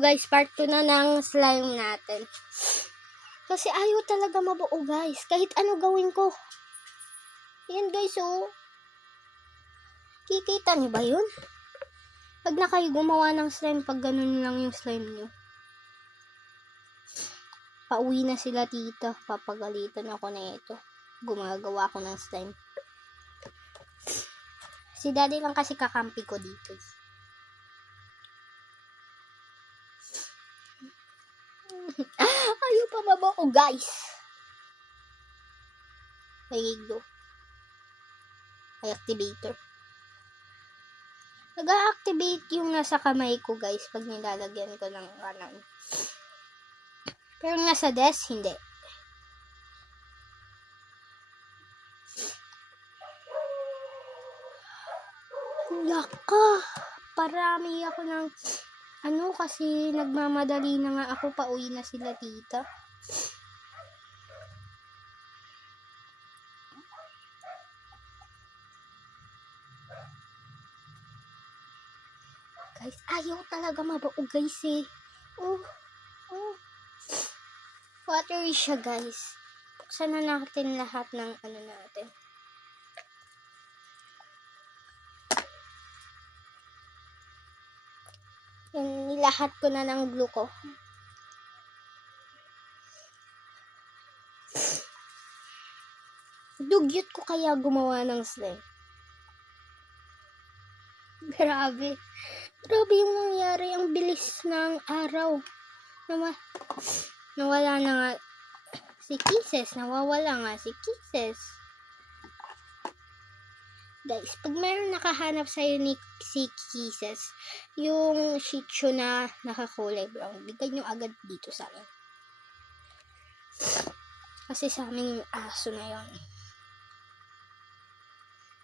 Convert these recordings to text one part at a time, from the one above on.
guys, part 2 na ng slime natin. Kasi ayaw talaga mabuo guys. Kahit ano gawin ko. Yan guys, oh. Kikita niyo ba yun? Pag na kayo gumawa ng slime, pag ganun lang yung slime niyo. Pauwi na sila tita. Papagalitan ako na ito. Gumagawa ako ng slime. Si daddy lang kasi kakampi ko dito. Ayaw pa mabuo guys. Ayigdo. Ay activator. Nag-a-activate yung nasa kamay ko guys pag nilalagyan ko ng kanan. Pero nasa desk, hindi. Laka! Parami ako ng kasi nagmamadali na nga ako, pauwi na sila tita. Guys, ayaw talaga mabuo guys eh. Watery siya guys. Buksan na natin lahat ng natin. Yan, nilahat ko na ng glue ko. Dugyot ko kaya gumawa ng slime. Grabe. Grabe yung nangyari. Ang bilis ng araw. Nawala na nga si Kisses. Nawawala nga si Kisses. Guys, pag meron nakahanap sa'yo ni si Kisses, yung Shih Tzu na nakakulay brown, bigay nyo agad dito sa amin. Kasi sa amin yung aso na yun.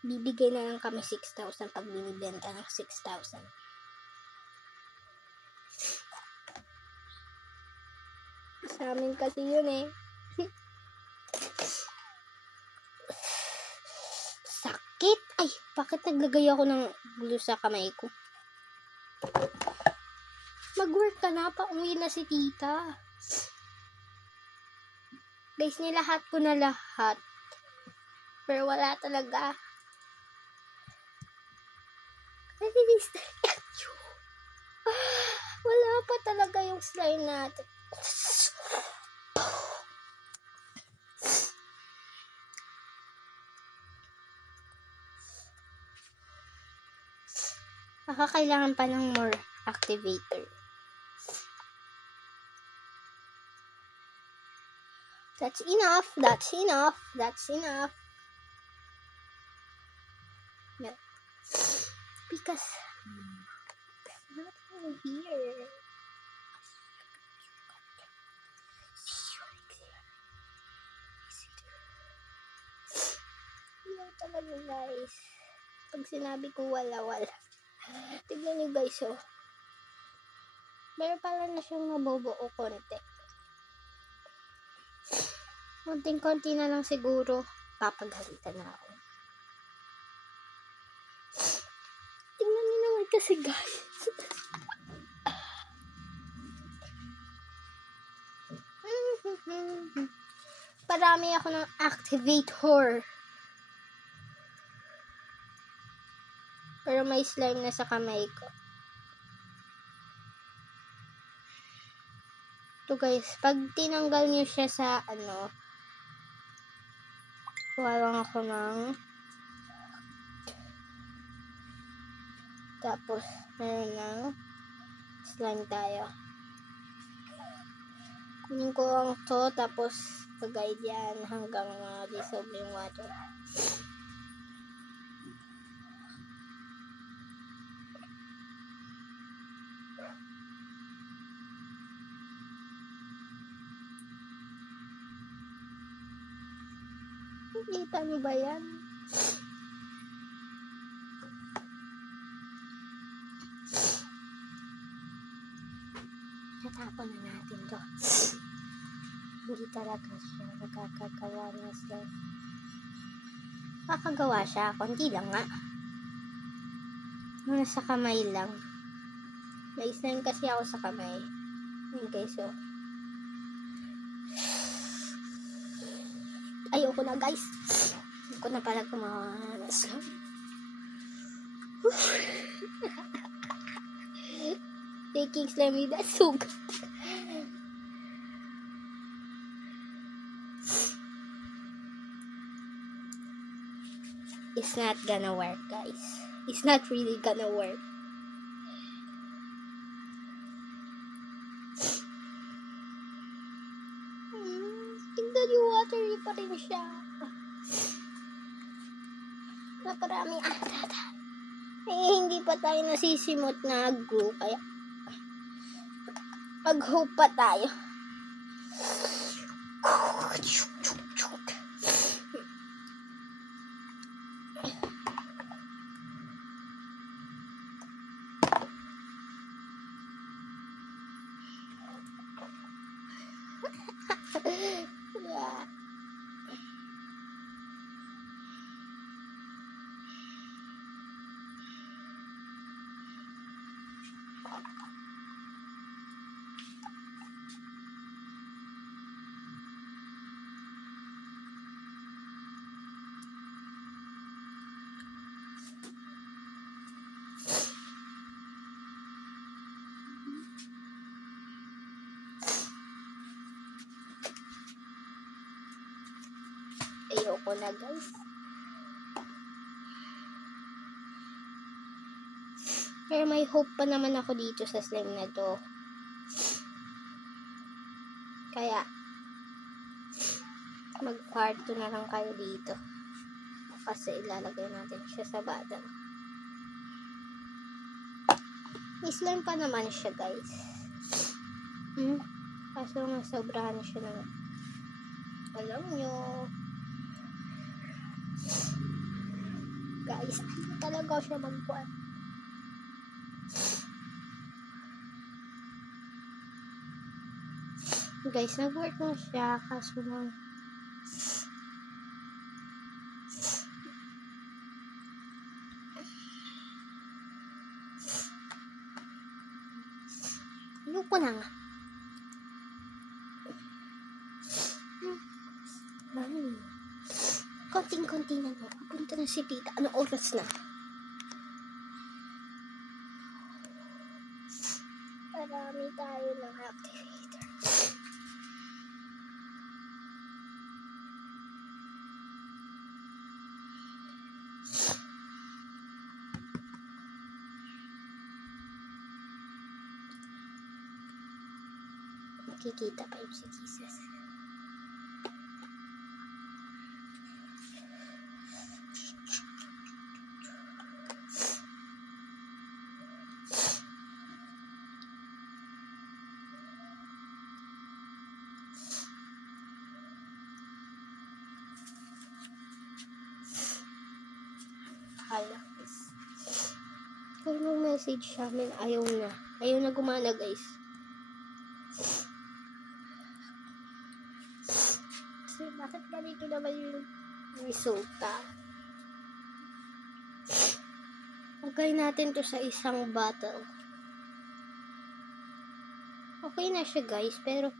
Bibigay na lang kami 6,000 pag binibenta ng 6,000. Sa amin kasi yun eh. Sakit! Ay, bakit naglagay ako ng glue sa kamay ko? Mag-work ka na, pauwi na si tita. Guys, nilahat ko na lahat. Pero wala talaga. Wala pa talaga yung slime natin. Kailangan pa ng more activator. That's enough. That's enough. That's enough. No. Because not over here. Yan talaga guys. Pag sinabi ko wala. Tignan nyo guys oh. Meron pala na siyang nabubuo konti. Konting-konti na lang siguro. Papagalitan na ako. Tingnan nyo naman kasi guys. Parami ako ng activator. Pero may slime na sa kamay ko. Ito guys, pag tinanggal nyo siya sa walang ako ng tapos meron ng slime tayo. Kunin ko lang to tapos pagay dyan hanggang ma-dissolve yung water. Kita nyo ba yan? Natapon na natin to. Hindi talaga siya nakakagawa ng slime. Kakagawa siya, konti lang nga. Nasa kamay lang. May slime kasi ako sa kamay. Yun guys, so. Ayoko na guys. Ayoko na pala kumakas. Taking slime with that sugar. It's not gonna work, guys. It's not really gonna work. Tingnan yung watery pa rin siya. Naparami ata. Hindi pa tayo nasisimot na glue, kaya mag-hope pa tayo. Yeah. Ayoko na guys. Pero may hope pa naman ako dito sa slime na to. Kaya mag-part 2 na lang kayo dito. Kasi ilalagay natin siya sa bottom. May slime pa naman siya guys. Kaso nasobrahan siya na. Alam nyo. Guys, talaga siya mag-part. Guys, nag-work na siya. Kaso lang. Ayoko na nga. Konting-konti na nga. Punta na si tita. Ano oras na? Marami tayo ng activator. Makikita pa yung si Jesus. Hala. Kaya mag-message siya, ayaw na. Ayaw na gumana guys. Kasi bakit ganito naman yung resulta? Lagay natin to sa isang bottle. Okay na siya guys, pero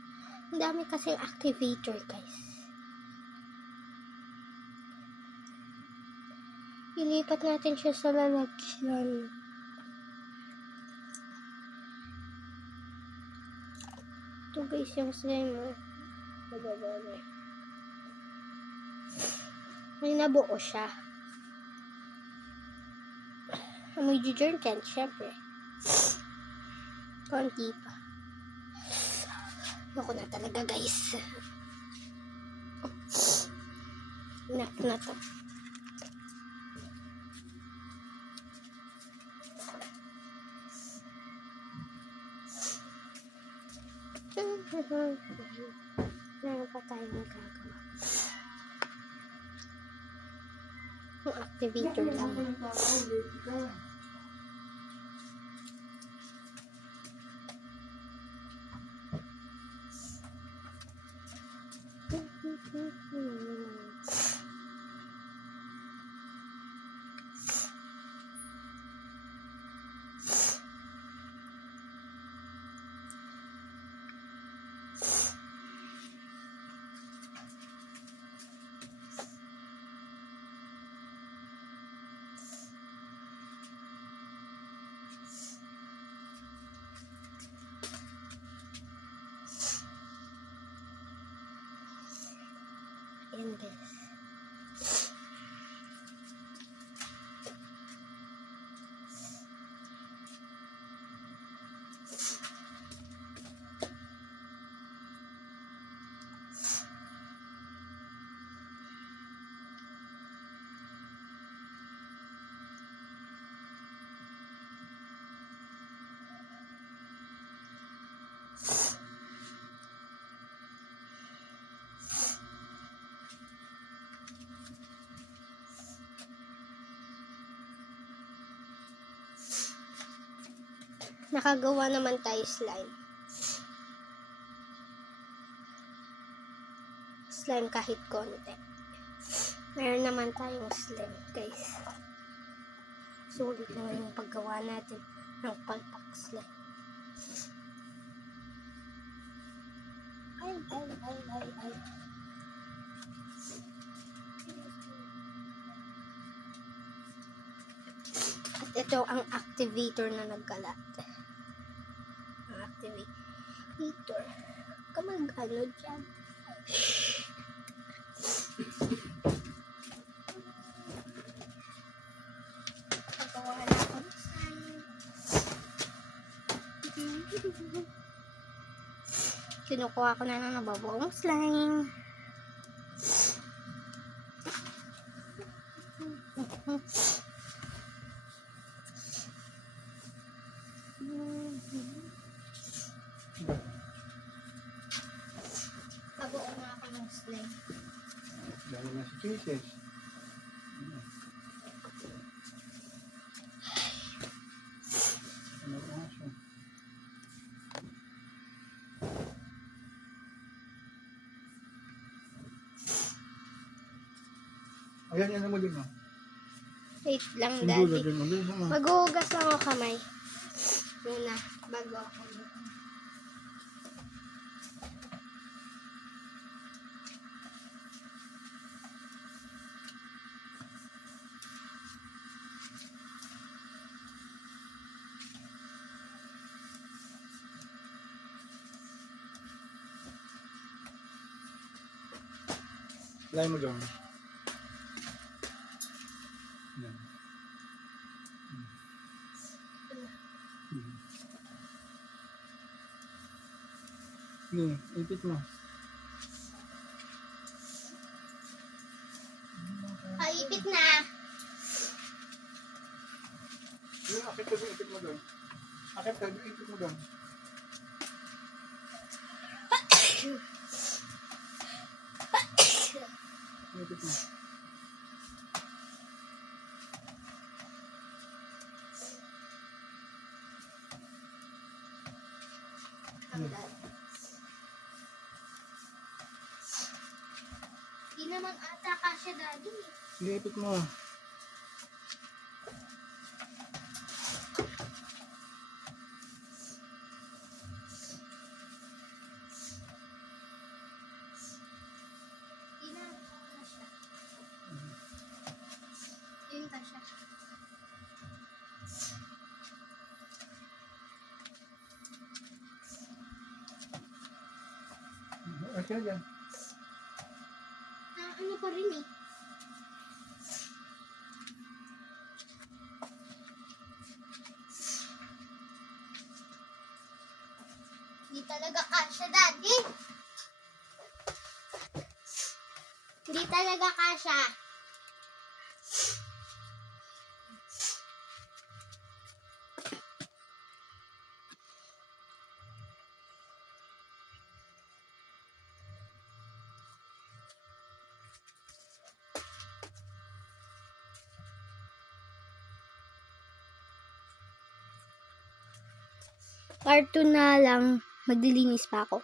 ang dami kasing activator guys. Ilipat natin siya sa lalagyan. Ito guys yung slime. May nabuo siya. Amoy jujurn can, syempre. Konti pa. Ako na talaga guys. Enough na to. Meron pa tayo magagawa. Yung activator lang. guys. Nakagawa naman tayo slime. Slime kahit konti. Meron naman tayong slime, guys. Sulit naman yung paggawa natin ng palpak slime. Ay. At ito ang activator na nagkalat. Ang activator. Kamag-ano dyan. Pagawa na ako ng slime. Kinukuha ko na ng nababuong slime. Pabuo na ako ng slime. Dami na si pieces. Ano ang aso? Ayan, yan mo din, oh. Wait lang, Sindula daddy. din mo din, oh. Maghuhugas lang ako kamay. Muna, bago ako. Lay mo doon. Yan. Sige, ipit mo. Ipit na. Yung akit ka doon, ipit mo doon. Akit ka doon, ipit mo doon. Ipit mo. Di naman ata kasya, daddy. Sige, ipit mo. Di na kasya. Yun kasya. Okay, yan. Ano pa rin eh. Di talaga kasya, daddy. Di talaga kasya. Part 2 na lang, maglilinis pa ako.